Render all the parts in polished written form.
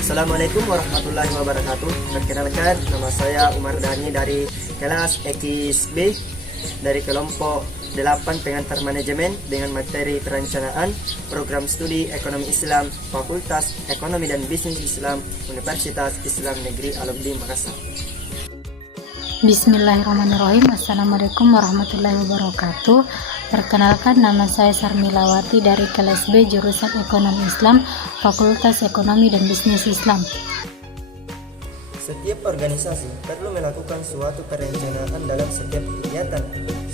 Assalamualaikum warahmatullahi wabarakatuh. Perkenalkan, nama saya Umar Dhani dari kelas XB dari kelompok 8 pengantar manajemen dengan materi perencanaan program studi ekonomi Islam Fakultas Ekonomi dan Bisnis Islam Universitas Islam Negeri Al-Uddin Makassar. Bismillahirrahmanirrahim. Assalamualaikum warahmatullahi wabarakatuh. Perkenalkan, nama saya Sarmilawati dari kelas B jurusan Ekonomi Islam Fakultas Ekonomi dan Bisnis Islam. Setiap organisasi perlu melakukan suatu perencanaan dalam setiap kegiatan.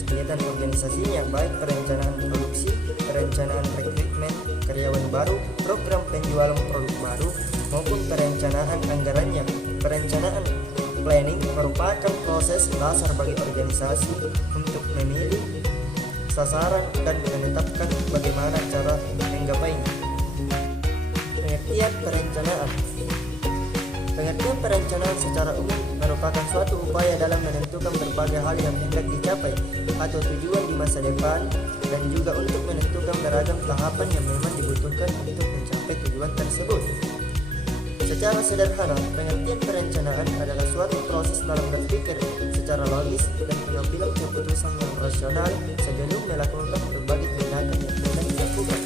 Kegiatan organisasinya baik perencanaan produksi, perencanaan rekrutmen karyawan baru, program penjualan produk baru, maupun perencanaan anggarannya. Perencanaan planning merupakan proses dasar bagi organisasi untuk memilih sasaran dan menetapkan bagaimana cara menggapainya. Pengertian perencanaan. Pengertian perencanaan secara umum merupakan suatu upaya dalam menentukan berbagai hal yang hendak dicapai atau tujuan di masa depan, dan juga untuk menentukan beragam tahapan yang memang dibutuhkan untuk mencapai tujuan tersebut. Secara sederhana, pengertian perencanaan adalah suatu proses dalam berpikir secara logis dan pengambilan keputusan yang rasional sebelum melakukan berbagai tindakan yang hendak dilakukan.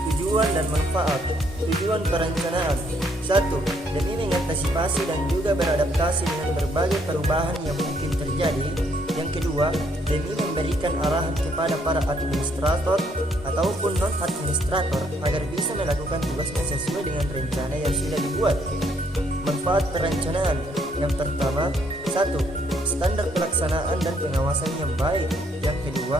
Tujuan dan manfaat. Tujuan perencanaan: 1. Demi mengantisipasi dan juga beradaptasi dengan berbagai perubahan yang mungkin terjadi. Yang kedua, demi memberikan arahan kepada para administrator ataupun non-administrator agar bisa melakukan tugasnya sesuai dengan rencana yang sudah dibuat. Manfaat perencanaan. Yang pertama, 1. Standar pelaksanaan dan pengawasan yang baik. Yang kedua,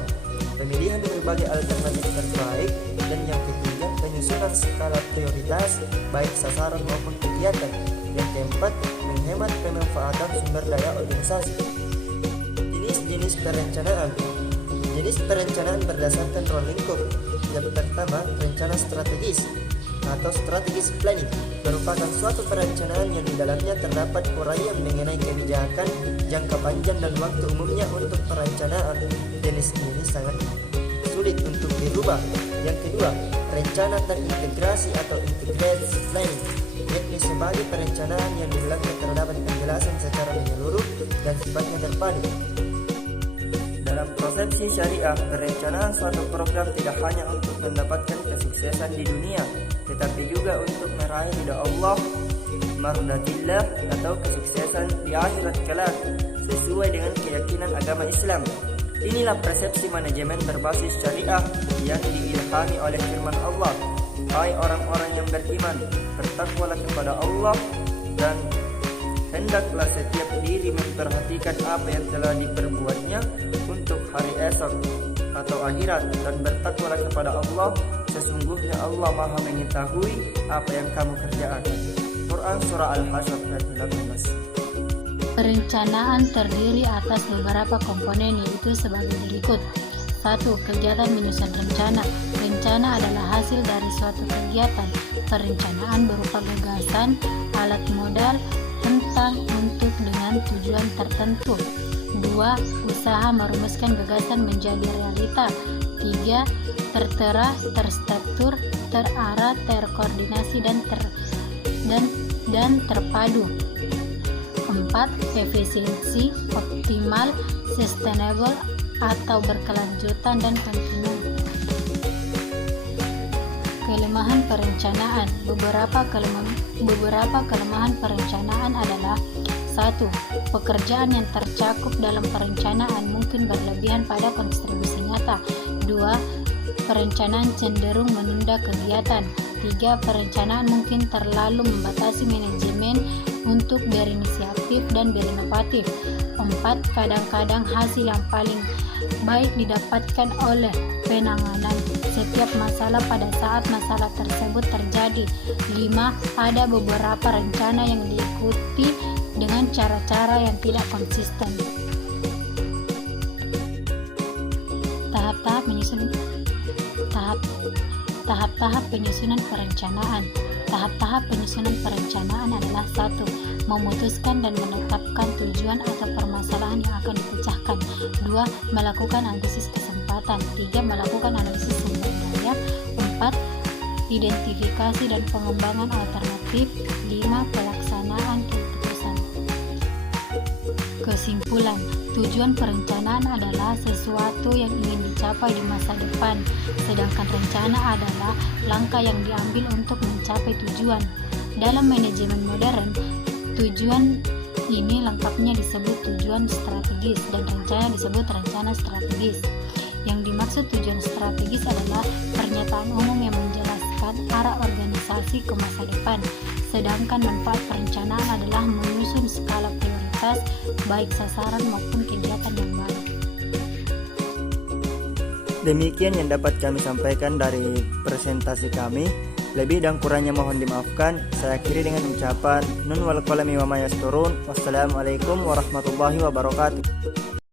pemilihan berbagai alternatif terbaik. Dan yang ketiga, penyusunan skala prioritas baik sasaran maupun kegiatan. Yang keempat, menghemat pemanfaatan sumber daya organisasi. Jenis perencanaan. Jenis perencanaan berdasarkan ruang lingkup. Yang pertama, rencana strategis atau strategic planning merupakan suatu perencanaan yang di dalamnya terdapat uraian mengenai kebijakan jangka panjang dan waktu. Umumnya untuk perencanaan jenis ini sangat sulit untuk dirubah. Yang kedua, rencana terintegrasi atau integrated planning, yakni sebagai perencanaan yang di dalamnya terdapat penjelasan secara menyeluruh dan sifatnya terpadu. Dalam konsepsi syariah, perencanaan suatu program tidak hanya untuk mendapatkan kesuksesan di dunia, tetapi juga untuk meraih ridha Allah, mardatillah, atau kesuksesan di akhirat kelak sesuai dengan keyakinan agama Islam. Inilah persepsi manajemen berbasis syariah yang diilhami oleh firman Allah. Hai orang-orang yang beriman, bertakwalah kepada Allah dan hendaklah setiap diri memperhatikan apa yang telah diperbuatnya untuk hari esok atau akhirat, dan bertakwalah kepada Allah, sesungguhnya Allah Maha mengetahui apa yang kamu kerjakan. Quran Surah Al-Hasyr ayat 18. Perencanaan terdiri atas beberapa komponen, yaitu sebagai berikut. 1. Kegiatan menyusun rencana. Rencana adalah hasil dari suatu kegiatan. Perencanaan berupa gagasan, alat modal, tentang, untuk, dengan tujuan tertentu. 2. Usaha merumuskan gagasan menjadi realita. 3. Tertera, terstruktur, terarah, terkoordinasi, dan terpadu. 4. Efisiensi, optimal, sustainable atau berkelanjutan dan kontinu. Kelemahan perencanaan. Beberapa kelemahan perencanaan adalah: 1. Pekerjaan yang tercakup dalam perencanaan mungkin berlebihan pada kontribusi nyata. 2. Perencanaan cenderung menunda kegiatan. 3. Perencanaan mungkin terlalu membatasi manajemen untuk berinisiatif dan berinovatif. 4. Kadang-kadang hasil yang paling baik didapatkan oleh penanganan setiap masalah pada saat masalah tersebut terjadi. 5. Ada beberapa rencana yang diikuti dengan cara-cara yang tidak konsisten. Tahap-tahap penyusunan perencanaan. Tahap-tahap penyusunan perencanaan adalah: 1. Memutuskan dan menetapkan tujuan atau permasalahan yang akan dipecahkan. 2. Melakukan analisis kesempatan. 3. Melakukan analisis sumber daya. 4. Identifikasi dan pengembangan alternatif. efektif. 5. Pelaksanaan keputusan. Kesimpulan, tujuan perencanaan adalah sesuatu yang ingin dicapai di masa depan, sedangkan rencana adalah langkah yang diambil untuk mencapai tujuan. Dalam manajemen modern, tujuan ini lengkapnya disebut tujuan strategis dan rencana disebut rencana strategis. Yang dimaksud tujuan strategis adalah pernyataan umum yang menjelaskan arah organisasi ke masa depan, sedangkan manfaat perencanaan adalah menyusun skala prioritas baik sasaran maupun kegiatan yang baru. Demikian yang dapat kami sampaikan dari presentasi kami. Lebih dan kurangnya mohon dimaafkan. Saya akhiri dengan ucapan nun wal qalami wa ma yasturun. Wassalamualaikum warahmatullahi wabarakatuh.